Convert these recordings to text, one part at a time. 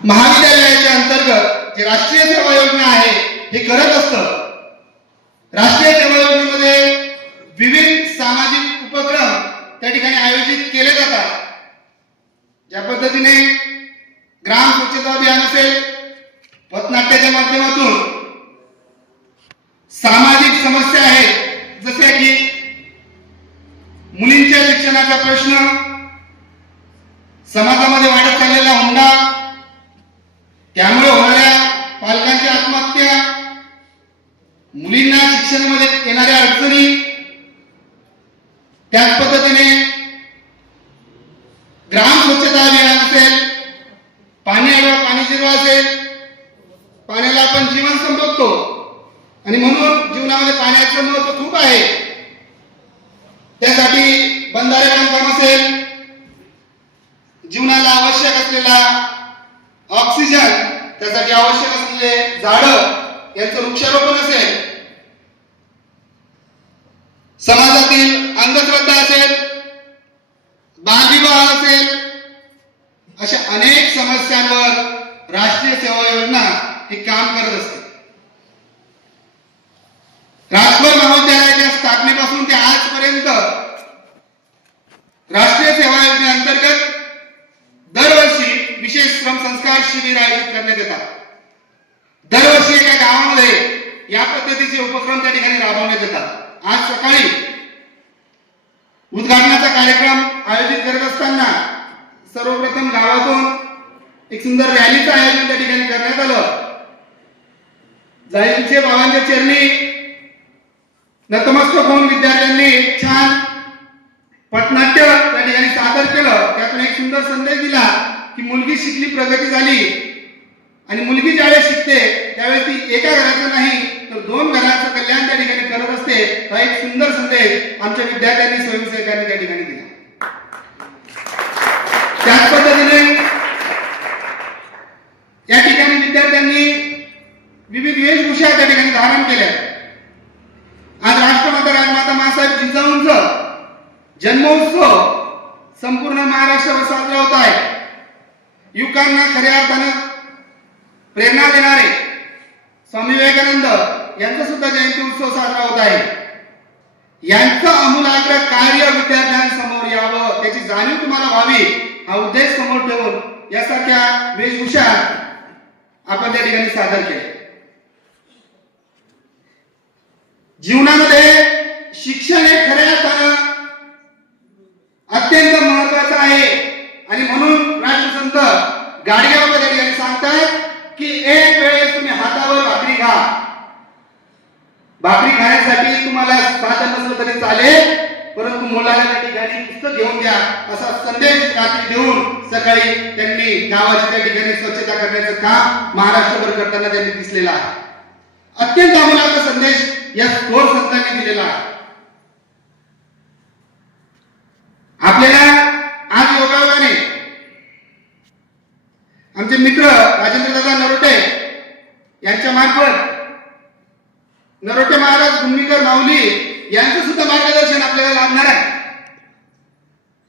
महाविद्यालयाच्या अंतर्गत जे राष्ट्रीय सेवा योजना आहे हे करत असतं. राष्ट्रीय सेवा योजनेमध्ये विविध सामाजिक उपक्रम त्या ठिकाणी आयोजित केले जातात. ज्या पद्धतीने ग्राम स्वच्छता अभियान असेल पथनाट्याच्या माध्यमातून सामाजिक समस्या आहेत जसे की मुलींच्या शिक्षणाचा प्रश्न समाजामध्ये वाढत चाललेला हुंडा त्यामुळे होणाऱ्या पालकांच्या आत्महत्या मुलींना शिक्षणामध्ये येणाऱ्या अडचणी त्याच पद्धतीने ग्राम स्वच्छता अभियान असेल पाणी अडवा पाणी जिरवा असेल पाण्याला आपण जीवन संबोधतो आणि म्हणून जीवनामध्ये पाण्याचं महत्त्व खूप आहे त्यासाठी बंधारे बांधकाम असेल जीवनाला आवश्यक असलेला ऑक्सिजन त्यासाठी आवश्यक असलेले झाडं यांचं वृक्षारोपण असेल समाजातील अंधश्रद्धा असेल बालविवाह असेल अशा अनेक समस्यांवर राष्ट्रीय सेवा योजना हे काम करत असते. राजभर महाविद्यालयाच्या स्थापनेपासून ते आजपर्यंत राष्ट्रीय सेवा योजनेअंतर्गत दरवर्षी विशेष श्रम संस्कार शिबिर आयोजित करण्यात येतात. दरवर्षी एका गावामध्ये या पद्धतीचे उपक्रम त्या ठिकाणी राबवण्यात येतात. आज सकाळी उद्घाटनाचा कार्यक्रम आयोजित करत असताना सर्वप्रथम गावातून एक सुंदर रॅलीचं आयोजन त्या ठिकाणी करण्यात आलं. जाईलचे बाबांच्या चरणी नतमस्तक होऊन विद्यार्थ्यांनी छान पटनाट्य त्या ठिकाणी सादर केलं. त्यातून एक सुंदर संदेश दिला की मुलगी शिकली प्रगती झाली आणि मुलगी ज्यावेळेस शिकते त्यावेळेस ती एका घराचं नाही तर दोन घराचं कल्याण त्या ठिकाणी करत असते हा एक सुंदर संदेश आमच्या विद्यार्थ्यांनी स्वयंसेवकांनी त्या ठिकाणी दिला. त्याच पद्धतीने या ठिकाणी विद्यार्थ्यांनी विविध वेशभूषा त्या ठिकाणी धारण केल्या. आज राष्ट्रमाता राजमाता मासाहेब जिजाऊंचं जन्मोत्सव संपूर्ण महाराष्ट्रावर साजरा होत आहे. युवकांना खऱ्या अर्थानं प्रेरणा देणारे स्वामी विवेकानंद यांचा सुद्धा जयंती उत्सव साजरा होत आहे. यांचं अमूलाग्र कार्य विद्यार्थ्यांसमोर यावं त्याची जाणीव तुम्हाला व्हावी हा उद्देश समोर ठेवून यासारख्या वेशभूषा आपण त्या ठिकाणी सादर केले जीवनामध्ये शिक्षण हे खऱ्या अर्थानं अत्यंत महत्वाचं आहे. आणि म्हणून राष्ट्रसंत गाडगे त्या ठिकाणी सांगतात की एक वेळेस तुम्ही हातावर भाकरी खा भाकरी खाण्यासाठी तुम्हाला साधन नसलं तरी चालेल परंतु मुलाला त्या ठिकाणी पुस्तक घेऊन द्या. असा संदेश रात्री देऊन सकाळी त्यांनी गावाच्या त्या ठिकाणी स्वच्छता करण्याचं काम महाराष्ट्रभर करताना त्यांनी दिसलेलं आहे. अत्यंत आमूलाग्र संदेश या थोर संतांनी दिलेला आहे. आपल्याला आज योगायोगाने आमचे मित्र राजेंद्र दादा नरोटे यांच्या मार्फत नरोटे महाराज गुंडीकर माऊली यांचं सुद्धा मार्गदर्शन आपल्याला लाभणार आहे.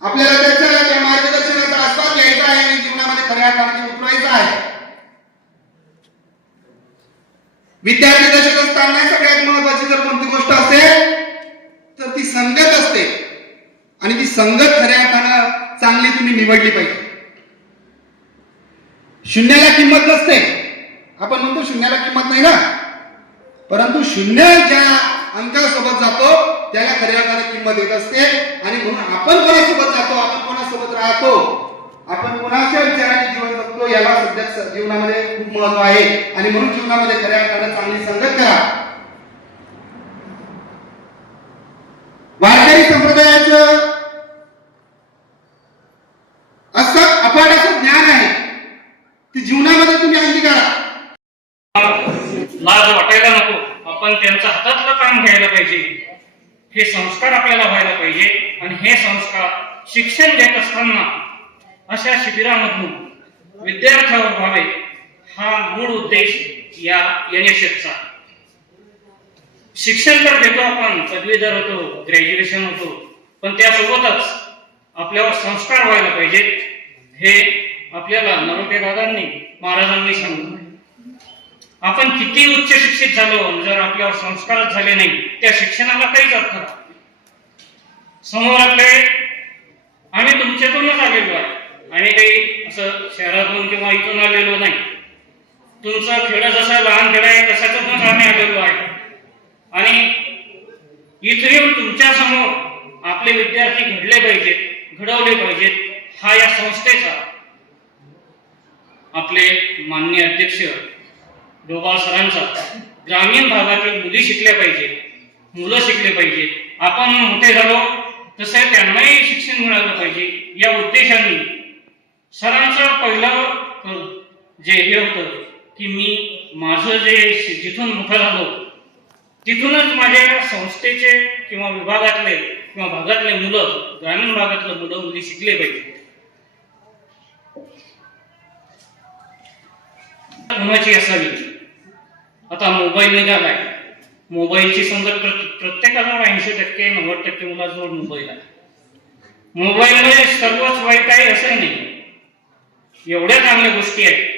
आपल्याला त्याच्या त्या मार्गदर्शनाचा आस्वाद घ्यायचा आहे आणि जीवनामध्ये खऱ्या अर्थाने उतरवायचा आहे. विद्यार्थी दशक असताना सगळ्यात महत्वाची जर कोणती गोष्ट असेल तर ती संगत असते. आणि ती संगत खऱ्या अर्थानं चांगली तुम्ही निवडली पाहिजे. शून्याला किंमत नसते. आपण म्हणतो शून्याला किंमत नाही ना? परंतु शून्य ज्या अंकासोबत जातो त्याला खऱ्या अर्थाने किंमत येत असते. आणि म्हणून आपण कोणासोबत जातो आपण कोणासोबत राहतो? आपण कोणाच्या विचाराने जीवन जगतो याला सध्या जीवनामध्ये खूप महत्त्व आहे. आणि म्हणून जीवनामध्ये खऱ्या अर्थाने चांगली संगत करा वारकरी संप्रदायाचं असं अफाट असं ज्ञान आहे ते जीवनामध्ये तुम्ही अंगीकारा लाज वाटायला नको आपण त्यांचं हातातलं काम घ्यायला पाहिजे हे संस्कार आपल्याला व्हायला पाहिजे आणि हे संस्कार शिक्षण देत असताना अशा शिबिरामधून विद्यार्थ्यावर व्हावे हा मूळ उद्देश या एनएसएफचा शिक्षण तर घेतो आपण पदवीधर होतो ग्रॅज्युएशन होतो पण त्यासोबतच आपल्यावर संस्कार व्हायला पाहिजेत. हे आपल्याला नरोटे दादांनी महाराजांनी सांगितलं. आपण किती उच्च शिक्षित झालो जर आपल्यावर संस्कारच झाले नाही त्या शिक्षणाला काहीच अर्थ नाही. समोर आपले आम्ही तुमच्यातूनच आलेलो आहे. आणि काही असं शहरातून किंवा इथून आलेलो नाही. तुमचा खेळ जसा लहान खेळ आहे तशातूनच आम्ही आलेलो आहे. आणि इथे येऊन तुमच्यासमोर आपले विद्यार्थी घडले पाहिजेत घडवले पाहिजेत हा या संस्थेचा आपले मान्य अध्यक्ष डोबाळ सरांचा ग्रामीण भागातील मुली शिकल्या पाहिजेत मुलं शिकले पाहिजेत आपण मोठे झालो तसे त्यांनाही शिक्षण मिळालं पाहिजे. या उद्देशाने सरांचं पहिलं जे हे होतं की मी माझं जे जिथून मोठं झालो तिथूनच माझ्या संस्थेचे किंवा विभागातले किंवा भागातले मुलं ग्रामीण भागातले मुलं मुली शिकले पाहिजे. कुणाची असावी? आता मोबाईल निघालाय मोबाईलची समजा प्र- प्रत्येकाला ऐंशी टक्के नव्वद टक्के मुलाजवळ मोबाईल आहे. मोबाईलमध्ये सर्वच वाईट आहे असं नाही. एवढ्या चांगल्या गोष्टी आहेत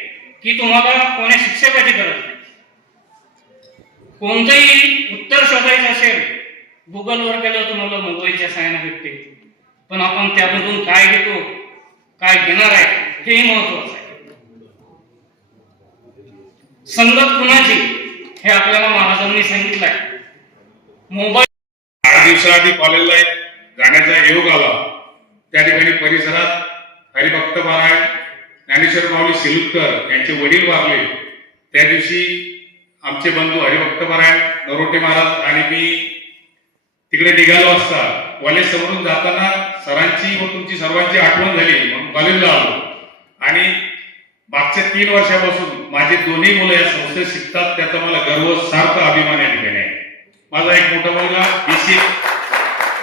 की तुम्हाला कोण्या शिक्षकाची गरज नाही. कोणतंही उत्तर शोधायचं असेल गुगलवर गेलं तुम्हाला मोबाईलच्या सहाय्याने भेटते. पण आपण त्यामधून काय घेतो काय घेणार आहे हेही महत्वाचं आहे. संगत कुणाची? हे आपल्याला महाराजांनी सांगितलंय. मोबाईल आठ दिवसाआधी कॉलेजला एक जाण्याचा योग आला. त्या ठिकाणी परिसरात हरिभक्त महाराज ज्ञानेश्वर माऊली सिलुकर यांचे वडील वागले त्या दिवशी आमचे बंधू हरिभक्त महाराज नरोटे महाराज आणि मी तिकडे निघालो असता. कॉलेज समोरून जाताना सरांची व तुमची सर्वांची आठवण झाली. म्हणून कॉलेजला आलो. आणि मागच्या तीन वर्षापासून माझे दोन्ही मुलं या संस्थेत शिकतात त्याचा मला गर्व सार्थ अभिमान या ठिकाणी आहे. माझा एक मोठा मुलगा बीसी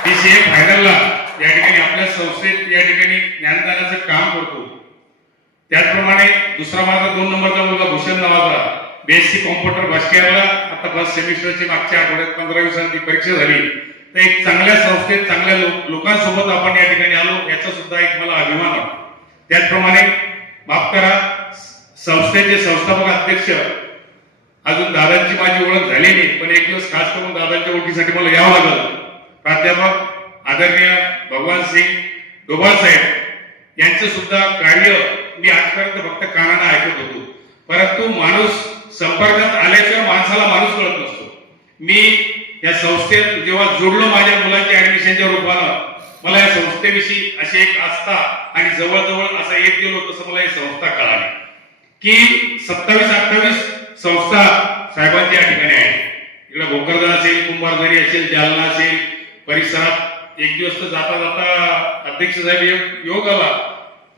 बीसीए फायनलला या ठिकाणी आपल्या संस्थेत या ठिकाणी ज्ञानदानाचं काम करतो. त्याचप्रमाणे दुसरा माझा दोन नंबरचा मुलगा भूषण नावाचा बीएससी कॉम्प्युटर भाषकेला आता फर्स्ट सेमिस्टरची मागच्या आठवड्यात पंधरा दिवसांची परीक्षा झाली. तर एक चांगल्या संस्थेत चांगल्या लोकांसोबत आपण या ठिकाणी आलो याचा सुद्धा एक मला अभिमान आहे. त्याचप्रमाणे माफ करा संस्थेचे संस्थापक अध्यक्ष अजून दादांची माझी ओळख झाली नाही पण एक दिवस खास करून दादांच्या ओळखीसाठी मला यावं लागलं. प्राध्यापक आदरणीय भगवान सिंग डोभाल साहेब यांचं सुद्धा कार्य मी आजपर्यंत फक्त कानानं ऐकत होतो. परंतु माणूस संपर्कात आल्याशिवाय माणसाला माणूस कळत नसतो. मी या संस्थेत जेव्हा जोडलो माझ्या मुलांच्या ऍडमिशनच्या रूपानं मला या संस्थेविषयी अशी एक आस्था आणि जवळजवळ असा एक गेलो तसं मला ही संस्था कळाली. की सत्तावीस अठ्ठावीस संस्था साहेबांची या ठिकाणी आहे इकडे भोकरदन असेल कुंभारदरी असेल जालना असेल परिसरात एक दिवस तर जाता जाता अध्यक्ष साहेब योग- आला.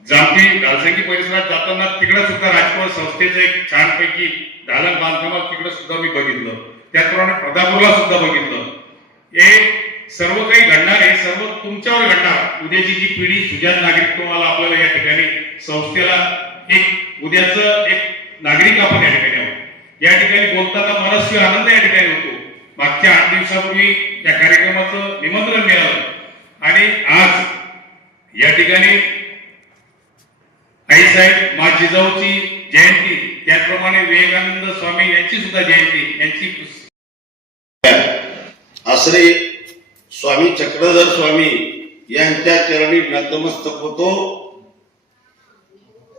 जामठी गालसंगी परिसरात जाताना तिकडे सुद्धा राजकोट संस्थेचं एक छानपैकी दालन बांधकामात तिकडे सुद्धा मी बघितलं. त्याचप्रमाणे प्रतापूरला सुद्धा बघितलं. हे सर्व काही घडणार आहे सर्व तुमच्यावर घडणार. उद्याची जी पिढी सुजात नागरिक तुम्हाला आपल्याला या ठिकाणी संस्थेला एक उद्याचं एक नागरिक आपण या ठिकाणी आहोत. या ठिकाणी बोलताना मनस्वी आनंद या ठिकाणी होतो. मागच्या आठ दिवसापूर्वी त्या कार्यक्रमाचं निमंत्रण मिळालं आणि आज या ठिकाणी आईसाहेब मा जिजाऊची जयंती त्याचप्रमाणे विवेकानंद स्वामी यांची सुद्धा जयंती यांची आश्रय स्वामी चक्रधर स्वामी यांच्या चरणी नतमस्तक होतो.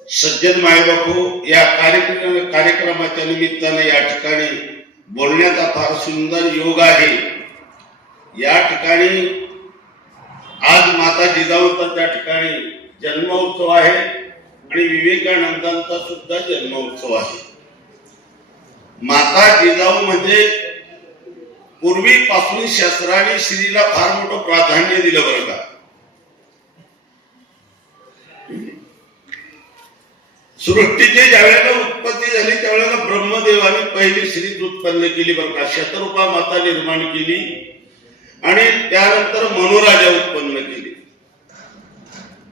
सज्जन मायबापू या कार्यक्रम कार्यक्रमाच्या निमित्ताने या ठिकाणी बोलण्याचा फार सुंदर योग आहे. या ठिकाणी आज माता जिजाऊचा त्या ठिकाणी जन्मोत्सव आहे आणि विवेकानंदांचा सुद्धा जन्मोत्सव आहे. माता जिजाऊ म्हणजे पूर्वीपासून शास्त्राने स्त्रीला फार मोठं प्राधान्य दिलं बरं का. सृष्टीची ज्यावेळेला उत्पत्ती झाली त्यावेळेला ब्रह्मदेवाने पहिली स्त्री उत्पन्न केली बरं का. शतरूपा माता निर्माण केली आणि त्यानंतर मनोराजा उत्पन्न केली.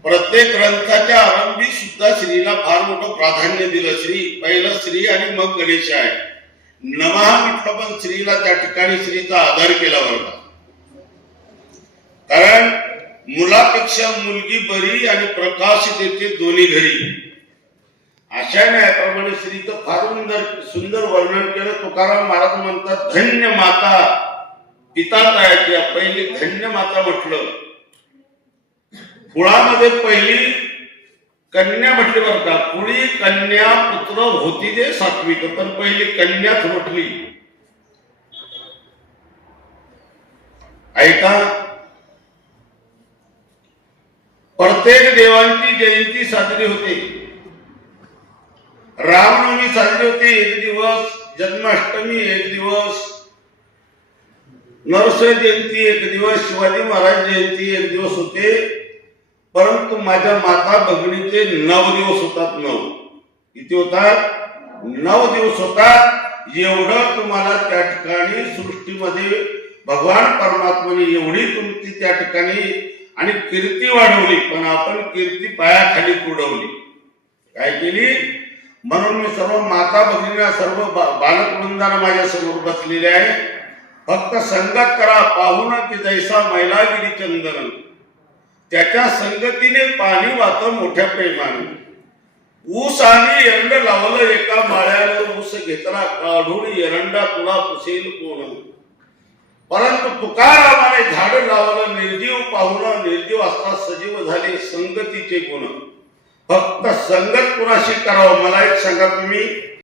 प्रत्येक ग्रंथाच्या आरंभी सुद्धा स्त्रीला फार मोठं प्राधान्य दिलं. श्री पहिलं स्त्री आणि मग गणेश आहे. नमहा म्हटलं पण स्त्रीला त्या ठिकाणी स्त्रीचा आधार केला होता कारण मुलापेक्षा मुलगी बरी आणि प्रकाश देते दोन्ही घरी. अशा न्यायाप्रमाणे श्रीचं फार सुंदर सुंदर वर्णन केलं. तुकाराम महाराज म्हणतात धन्य माता. पिता तयाची पहिली धन्य माता म्हटलं. कुळामध्ये पहिली कन्या म्हटली बरं कन्या पुत्र होती ते सात्विक, पण पहिली कन्याच ऐका. प्रत्येक देवांची जयंती साजरी होते. रामनवमी साजरी होते एक दिवस, जन्माष्टमी एक दिवस नरसोय जयंती एक दिवस, शिवाजी महाराज जयंती एक दिवस होते. परंतु माझ्या माता भगिनीचे नऊ दिवस होतात नऊ. किती होतात? नऊ दिवस होतात. एवढं तुम्हाला त्या ठिकाणी सृष्टीमध्ये भगवान परमात्माने एवढी तुमची त्या ठिकाणी आणि कीर्ती वाढवली पण आपण कीर्ती पायाखाली तुडवली काय केली? म्हणून मी सर्व माता भगिनींना सर्व बा- बालकवृंदांना माझ्यासमोर बसलेले आहे. फक्त संगत करा पाहून की जैसा मैलागिरी चंदन त्याच्या संगतीने पाणी वाहत मोठ्या प्रेमाने. ऊस आणि एरंड लावलं एका माळ्यावर ऊस घेतला काढून एरंडा तुला पुसेल कोण? परंतु तुकारामाने झाड लावलं निर्जीव पाहुणं निर्जीव असता सजीव झाले संगतीचे गुण. फक्त संगत कुणाशी करावं? मला एक सांगा तुम्ही.